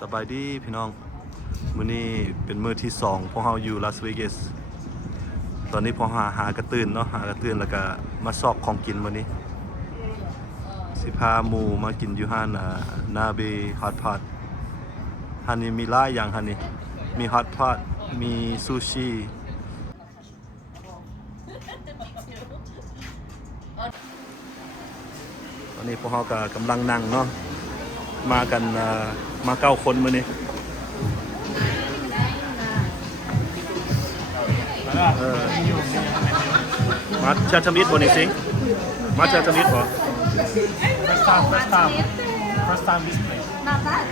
สบายดีพี่น้องมื้อนี้เป็นมื้อที่2พวกเราอยู่ลาสเวกัสตอนนี้พอหากระตื่นเนาะหากระตื่นแล้วก็มาซอกของกินมื้อนี้สิพาหมู่มากินอยู่ห้านนาเบฮอตพอตห้านนี้มีหลายอย่างห้านนี้มีฮอตพอตมีซูชิตอนนี้พวกเราก็กำลังนั่งเนาะมากันมา9 คนมื้อนี้มาชาชมิดบนนี้สิมาชาชมิดเหรอ First time this place. Not bad.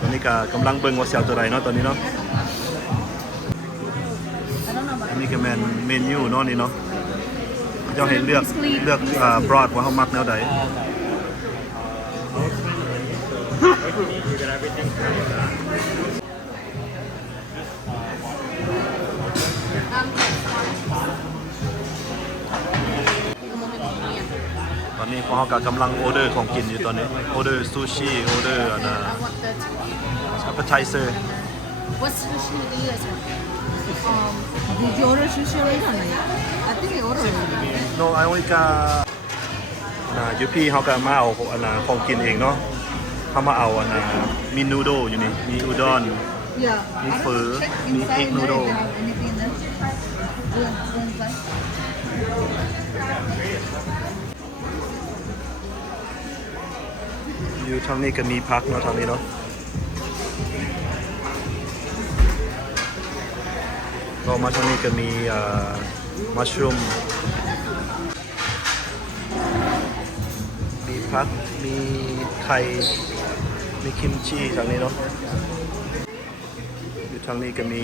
ตอนนี้ก็กำลังเบิ่งว่าเสียวตัวใดเนาะตอนนี้เนาะอันนี้ก็เมนูเนาะนี่เนาะเจ้าให้เลือกบรอดว่าเขามักแนวใดตอนนี้พอเขากำลังออเดอร์ของกินอยู่ตอนนี้ออเดอร์ซูชิออเดอร์appetizer What sushi do you guys have? Did you order sushi already? I think I ordered already. no I only got ยูพี่เขาก็มาเอาของกินเองเนาะเขามาเอามีนูโดอยู่นี่มีอุด้ง Yeah. Mi I pho, don't check mi inside egg there if noodle. they have anything there. Go inside. อยู่ทางนี้ก็มีพักเนาะทางนี้เนาะก็มาทางนี้ก็มีมัชรูมมีพักมีไข่มีคิมจิทางนี้เนาะอยู่ทางนี้ก็มี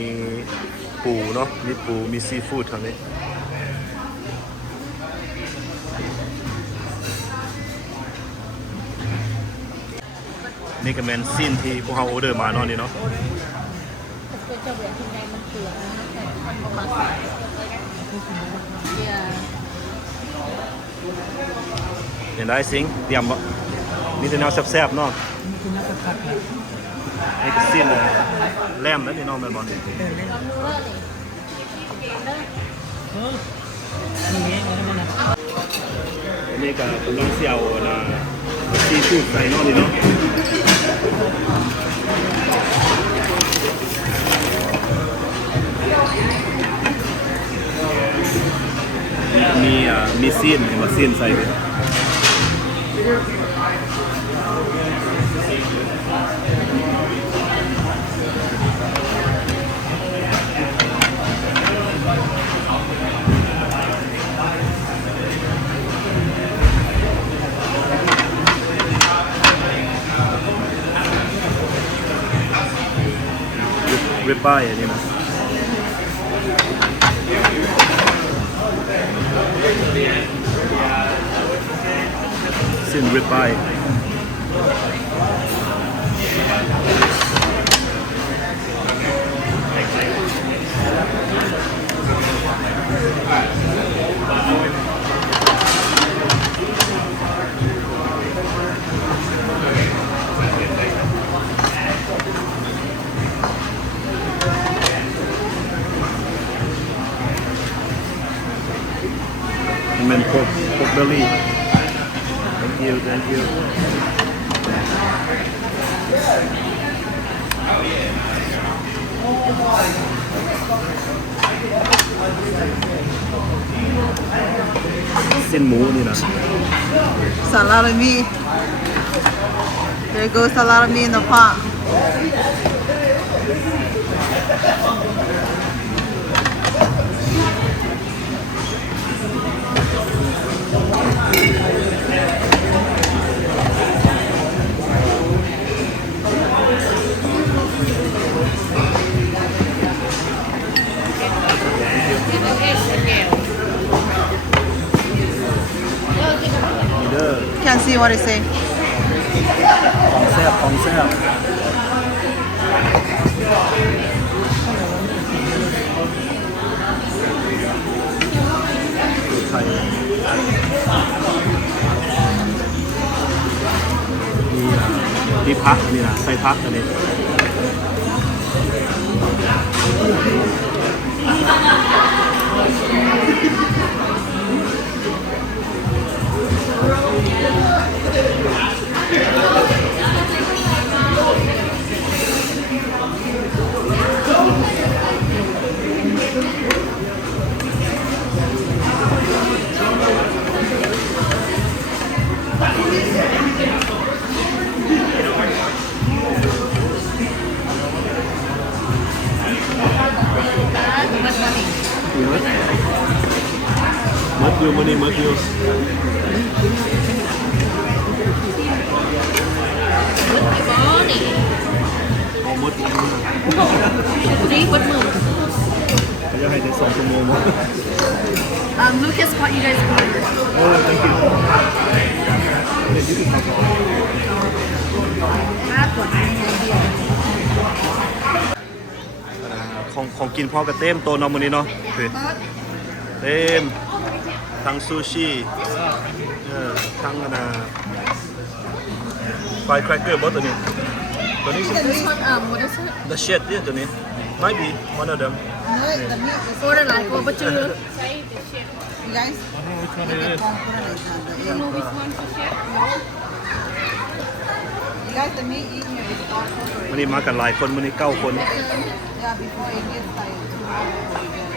ปูเนาะมีปูมีซีฟู้ดทางนี้นี่ก็เป็นซีนที่พวกเขาออเดอร์มาเนาะนี่เนาะเห็นได้สิงเตรียมมีแต่แนวแซ่บๆเนาะนี่ก็ซีนแลมแล้วนี่เนาะแม่นบ่อันนี้ก็กำลังเสี่ยวซีฟู้ดใส่เนาะนี่เนาะมีซีนเห็นว่าซีนใส่ไปริบบ้ายอันนี้นะซินริบบ้ายมันพกเบลลี่ thank you เส้นหมูนี่นะ Salami. There goes salami in the pot. Can't see what it say. ของแซ่บไทย นี่พักนี่นะใส่พักอันนี้ มัดอยู่มันนี่มัดอยู่ Morning. เอามัดอยู่ Three what moon? เขาจะให้ได้2 ชั่วโมงมั้ง Lucas caught you guys corner. โอ้ thank you เดี๋ยวยืดมาก่อน ของกินพ่อก็เต็มโตะเนาะมื้อนี้เนาะเต็มทั้งซูชิทั้งไฟแครกเกอร์บ่ตัวนี้ตัวนี้ This one, what is it? the shit เนี่ยตัวนี้ might be one of them Order like what but you You guys, I don't know which one it is. know which one to check? You guys, the meat in here is all covered. มื้อนี้มากันหลายคนมื้อนี้9 คน Yeah, before it gets like too hot for you guys.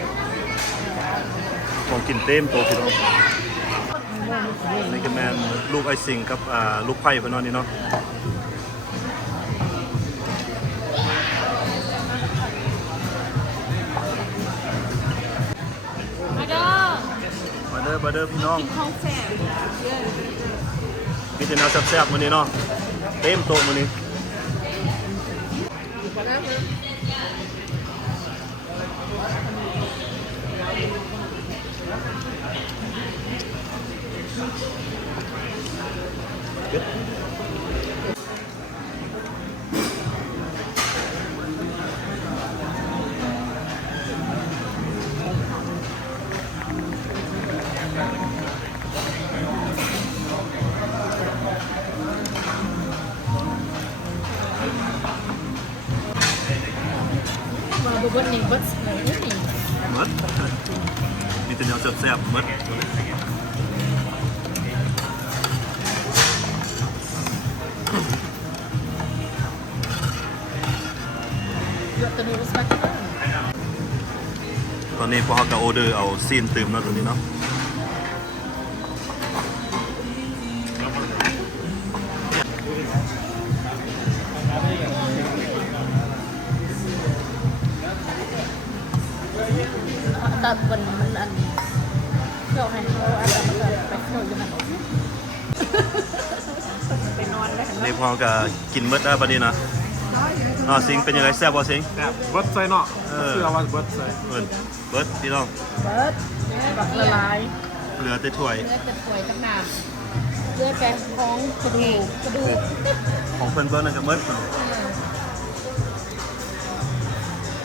ของกินเต็มโตะพี่น้องนี่ก็แม่นลูกไอซิงกับลูกไผ่เพิ่นเนาะนี่เนาะ มาเด้อ มาเด้อพี่น้อง ของแซ่บ มีแต่แนวแซ่บๆมื้อนี้เนาะเต็มโต๊ะมื้อนี้มาบุบนี่บัสนี่ หมดมีแต่แนวแซ่บๆหมด ตัวนี้ respect ตอนนี้พวกเขาก็ออเดอร์เอาซีนตื่มเนาะตัวนี้เนาะ ตัดมันอันเราให้เขาอันไปโน่นอยู่นั่นไปนอนแล้ว นี่พวกเขาก็กินหมดแล้วบัดนี้นะสิงเป็นยังไงแซ่บบ่สิง Yeah, what side not? I was what side? เบิดพี่น้อง เบิร์ดบักละลาย เหลือแต่ถ้วย เลือดจะป่วยตั้งนานเลือดเป็นของกระดูก ของเพิ่นเบิ่นั่นก็หมด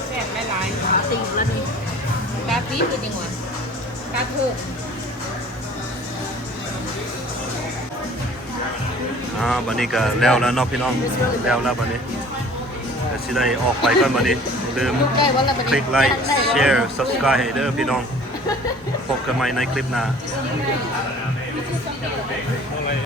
แซ่บหลาย ขาตีบแล้วนี่ ๆกาฟีเป็นยังไงกาเถิก บัดนี้ก็แล้วเนาะพี่น้องแล้วบัดนี้ก็สิได้ออกไปก่อนบัดนี้อย่าลืม ลูกได้วันละบัด คลิกไลค์แชร์ subscribe ให้เด้อพี่น้องพบกันใหม่ในคลิปหน้า